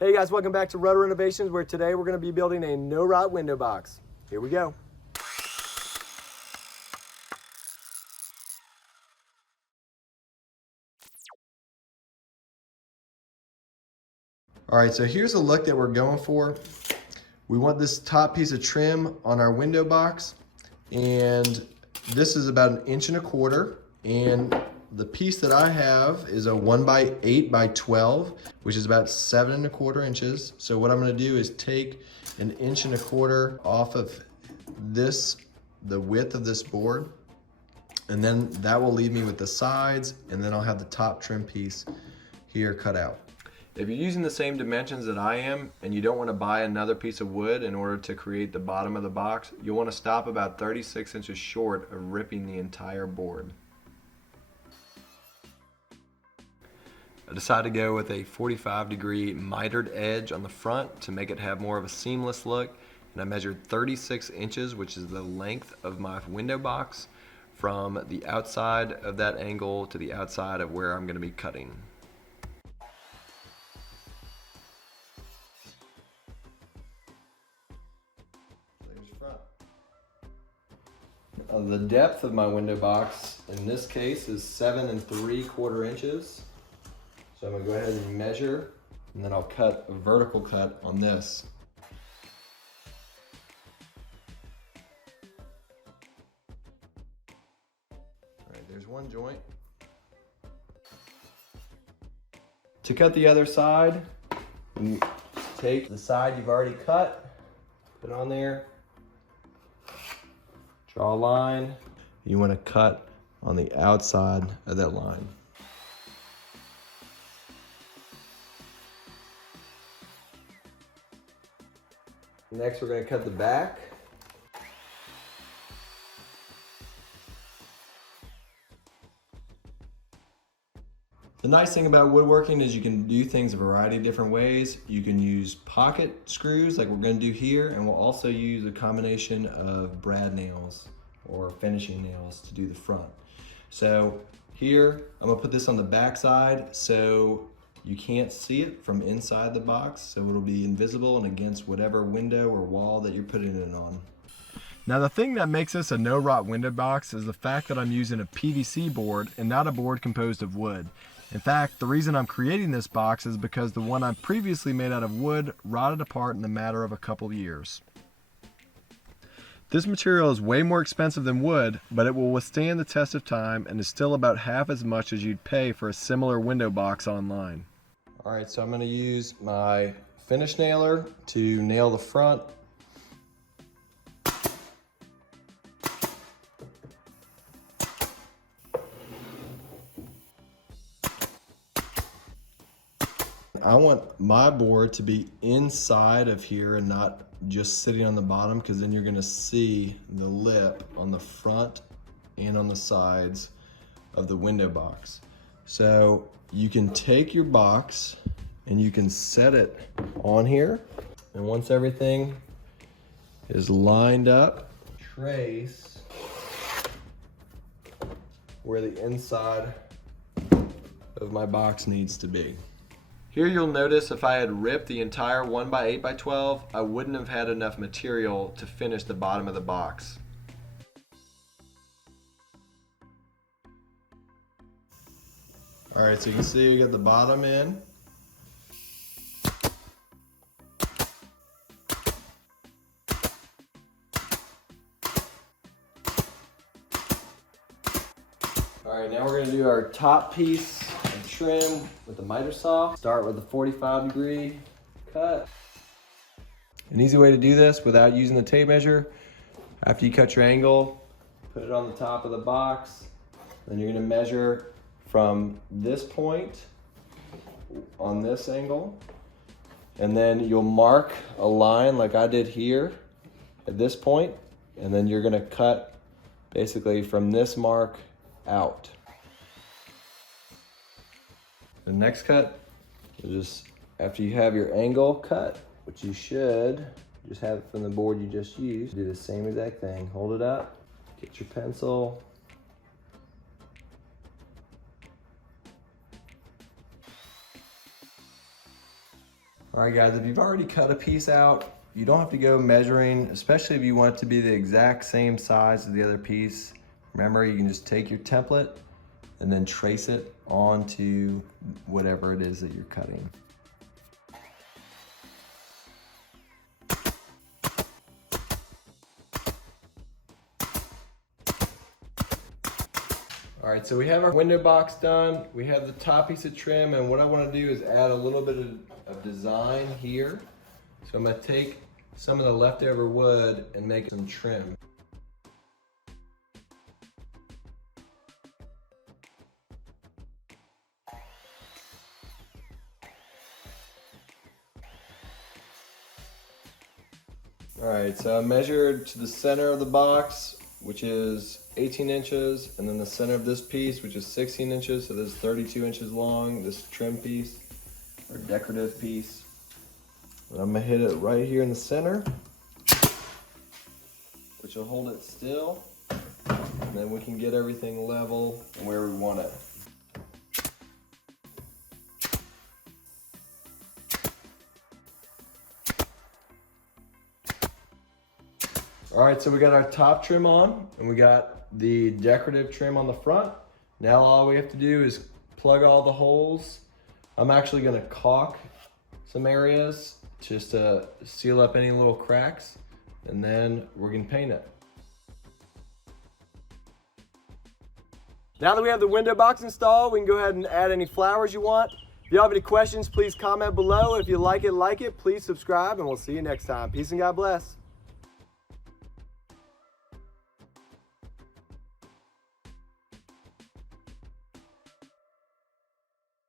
Hey guys, welcome back to Roto Renovations, where today we're going to be building a no-rot window box. Here we go. All right, so here's a look that we're going for. We want this top piece of trim on our window box, and this is about 1.25 inches, and the piece that I have is a 1x8 by 12, which is about 7.25 inches. So what I'm gonna do is take 1.25 inches off of this, the width of this board, and then that will leave me with the sides, and then I'll have the top trim piece here cut out. If you're using the same dimensions that I am and you don't want to buy another piece of wood in order to create the bottom of the box, you'll want to stop about 36 inches short of ripping the entire board. I decided to go with a 45-degree mitered edge on the front to make it have more of a seamless look, and I measured 36 inches, which is the length of my window box, from the outside of that angle to the outside of where I'm going to be cutting. The depth of my window box in this case is 7.75 inches. So I'm gonna go ahead and measure, and then I'll cut a vertical cut on this. All right, there's one joint. To cut the other side, you take the side you've already cut, put it on there, draw a line. You want to cut on the outside of that line. Next, we're going to cut the back. The nice thing about woodworking is you can do things a variety of different ways. You can use pocket screws like we're going to do here, and we'll also use a combination of brad nails or finishing nails to do the front. So here, I'm going to put this on the back side so you can't see it from inside the box, so it'll be invisible and against whatever window or wall that you're putting it on. Now the thing that makes this a no-rot window box is the fact that I'm using a PVC board and not a board composed of wood. In fact, the reason I'm creating this box is because the one I previously made out of wood rotted apart in the matter of a couple years. This material is way more expensive than wood, but it will withstand the test of time and is still about half as much as you'd pay for a similar window box online. All right, so I'm going to use my finish nailer to nail the front. I want my board to be inside of here and not just sitting on the bottom, because then you're going to see the lip on the front and on the sides of the window box. So you can take your box and you can set it on here, and once everything is lined up, trace where the inside of my box needs to be. Here you'll notice if I had ripped the entire 1x8 by 12, I wouldn't have had enough material to finish the bottom of the box. All right, so you can see we got the bottom in. All right, now we're gonna do our top piece of trim with the miter saw. Start with a 45-degree cut. An easy way to do this without using the tape measure, after you cut your angle, put it on the top of the box. Then you're gonna measure from this point on this angle, and then you'll mark a line like I did here at this point, and then you're gonna cut basically from this mark out. The next cut is just after you have your angle cut, which you should just have it from the board you just used, do the same exact thing. Hold it up, get your pencil, All right guys, if you've already cut a piece out, you don't have to go measuring, especially if you want it to be the exact same size as the other piece. Remember, you can just take your template and then trace it onto whatever it is that you're cutting. All right, so we have our window box done. We have the top piece of trim, and what I want to do is add a little bit of design here. So I'm going to take some of the leftover wood and make some trim. All right, so I measured to the center of the box, which is 18 inches, and then the center of this piece, which is 16 inches, so this is 32 inches long, this trim piece, or decorative piece. And I'm gonna hit it right here in the center, which will hold it still, and then we can get everything level and where we want it. All right, so we got our top trim on, and we got the decorative trim on the front. Now all we have to do is plug all the holes. I'm actually gonna caulk some areas just to seal up any little cracks, and then we're gonna paint it. Now that we have the window box installed, we can go ahead and add any flowers you want. If you have any questions, please comment below. If you like it, please subscribe, and we'll see you next time. Peace and God bless.